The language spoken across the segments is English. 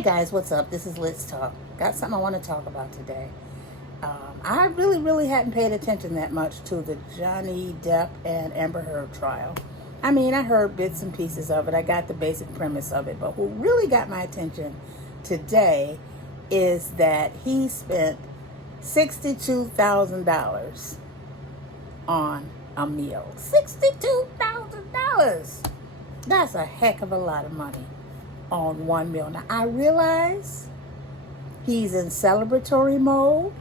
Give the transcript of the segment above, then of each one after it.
Hi guys, what's up? This is Let's Talk. Got something I want to talk about today. I really hadn't paid attention that much to the Johnny Depp and Amber Heard trial. I mean, I heard bits and pieces of it. I got the basic premise of it. But what really got my attention today is that he spent $62,000 on a meal. $62,000! That's a heck of a lot of money on one meal. Now, I realize he's in celebratory mode.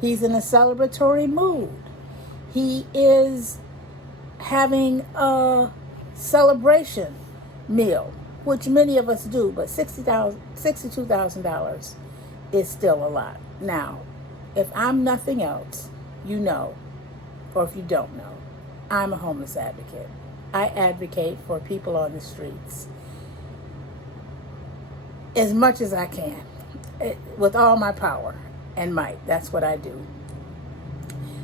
He's in a celebratory mood. He is having a celebration meal, which many of us do, but $62,000 is still a lot. Now, if I'm nothing else, you know, or if you don't know, I'm a homeless advocate. I advocate for people on the streets as much as I can, with all my power and might. That's what I do.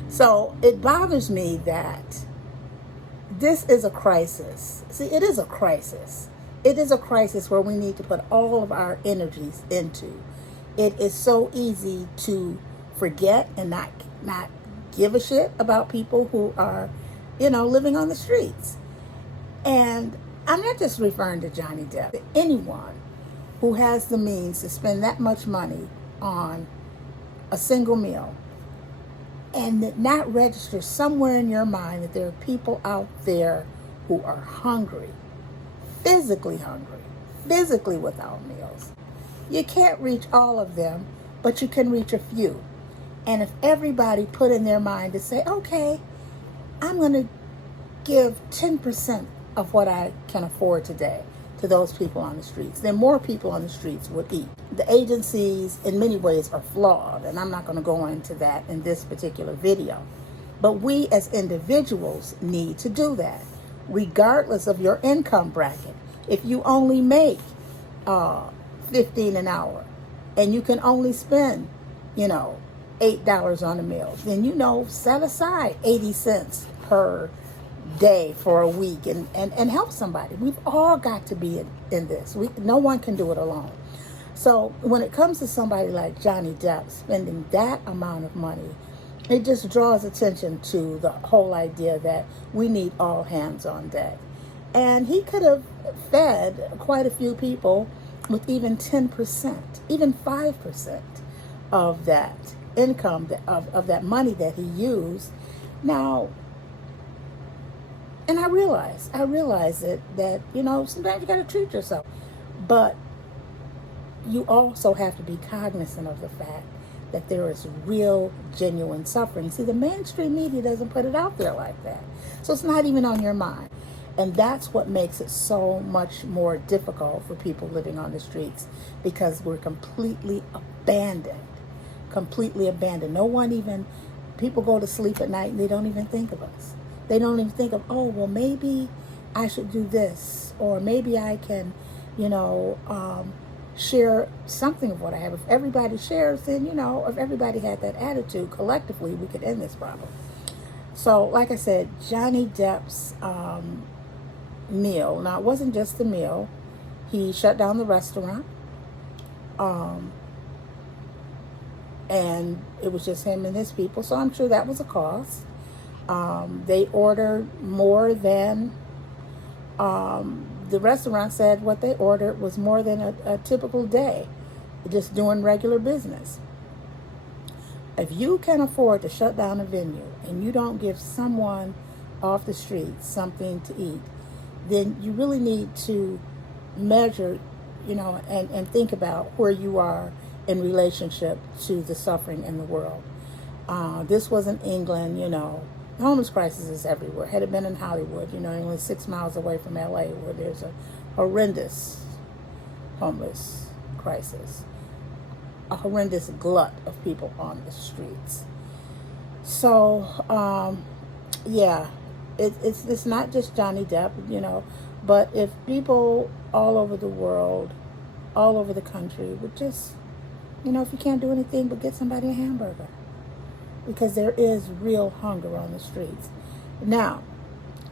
So it bothers me that this is a crisis. See, it is a crisis. It is a crisis where we need to put all of our energies into. It is so easy to forget and not give a shit about people who are, living on the streets. And I'm not just referring to Johnny Depp. Anyone who has the means to spend that much money on a single meal and not register somewhere in your mind that there are people out there who are hungry, physically without meals. You can't reach all of them, but you can reach a few. And if everybody put in their mind to say, okay, I'm going to give 10% of what I can afford today to those people on the streets, then more people on the streets would eat. The agencies in many ways are flawed, and I'm not going to go into that in this particular video. But we as individuals need to do that, regardless of your income bracket. If you only make $15 an hour and you can only spend, $8 on a meal, then, set aside 80 cents per day for a week and help somebody. We've all got to be in this. No one can do it alone. So when it comes to somebody like Johnny Depp spending that amount of money, it just draws attention to the whole idea that we need all hands on deck. And he could have fed quite a few people with even 10%, even 5% of that income, of that money that he used. Now, and I realize that sometimes you got to treat yourself. But you also have to be cognizant of the fact that there is real, genuine suffering. See, the mainstream media doesn't put it out there like that. So it's not even on your mind. And that's what makes it so much more difficult for people living on the streets, because we're completely abandoned. No one even, people go to sleep at night and they don't even think of us. They don't even think of, oh, well, maybe I should do this, or maybe I can, share something of what I have. If everybody shares, then, if everybody had that attitude collectively, we could end this problem. So, like I said, Johnny Depp's meal. Now, it wasn't just the meal. He shut down the restaurant. And it was just him and his people. So I'm sure that was a cost. They ordered more than, the restaurant said what they ordered was more than a typical day, just doing regular business. If you can afford to shut down a venue and you don't give someone off the street something to eat, then you really need to measure, and think about where you are in relationship to the suffering in the world. This was in England, The homeless crisis is everywhere. Had it been in Hollywood, only 6 miles away from LA, where there's a horrendous homeless crisis, a horrendous glut of people on the streets. So, it's not just Johnny Depp, but if people all over the world, all over the country would just, if you can't do anything but get somebody a hamburger, because there is real hunger on the streets. Now,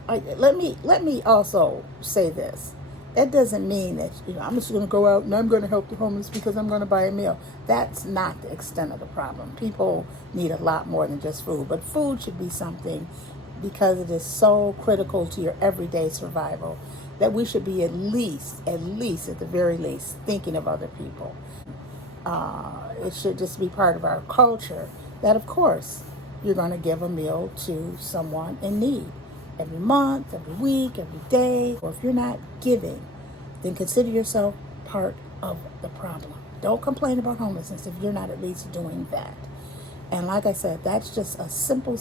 let me also say this, That doesn't mean that, I'm just going to go out and I'm going to help the homeless because I'm going to buy a meal. That's not the extent of the problem. People need a lot more than just food. But food should be something, because it is so critical to your everyday survival, that we should be at least at the very least, thinking of other people. It should just be part of our culture that, of course, you're going to give a meal to someone in need every month, every week, every day. Or if you're not giving, then consider yourself part of the problem. Don't complain about homelessness if you're not at least doing that. And like I said, that's just a simple,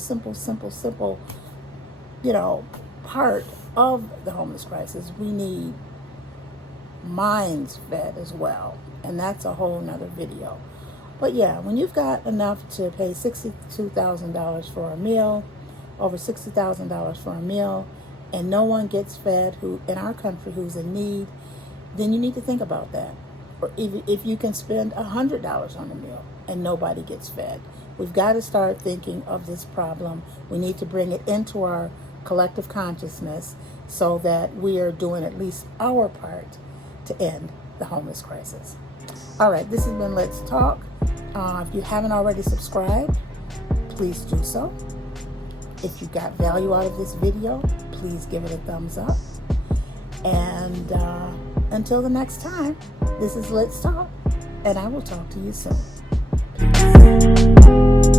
part of the homeless crisis. We need minds fed as well. And that's a whole nother video. But yeah, when you've got enough to pay $62,000 for a meal, over $60,000 for a meal, and no one gets fed who in our country who's in need, then you need to think about that. Or if you can spend $100 on a meal and nobody gets fed, we've got to start thinking of this problem. We need to bring it into our collective consciousness so that we are doing at least our part to end the homeless crisis. All right, this has been Let's Talk. If you haven't already subscribed, please do so. If you got value out of this video, please give it a thumbs up. And until the next time, this is Let's Talk, and I will talk to you soon. Peace.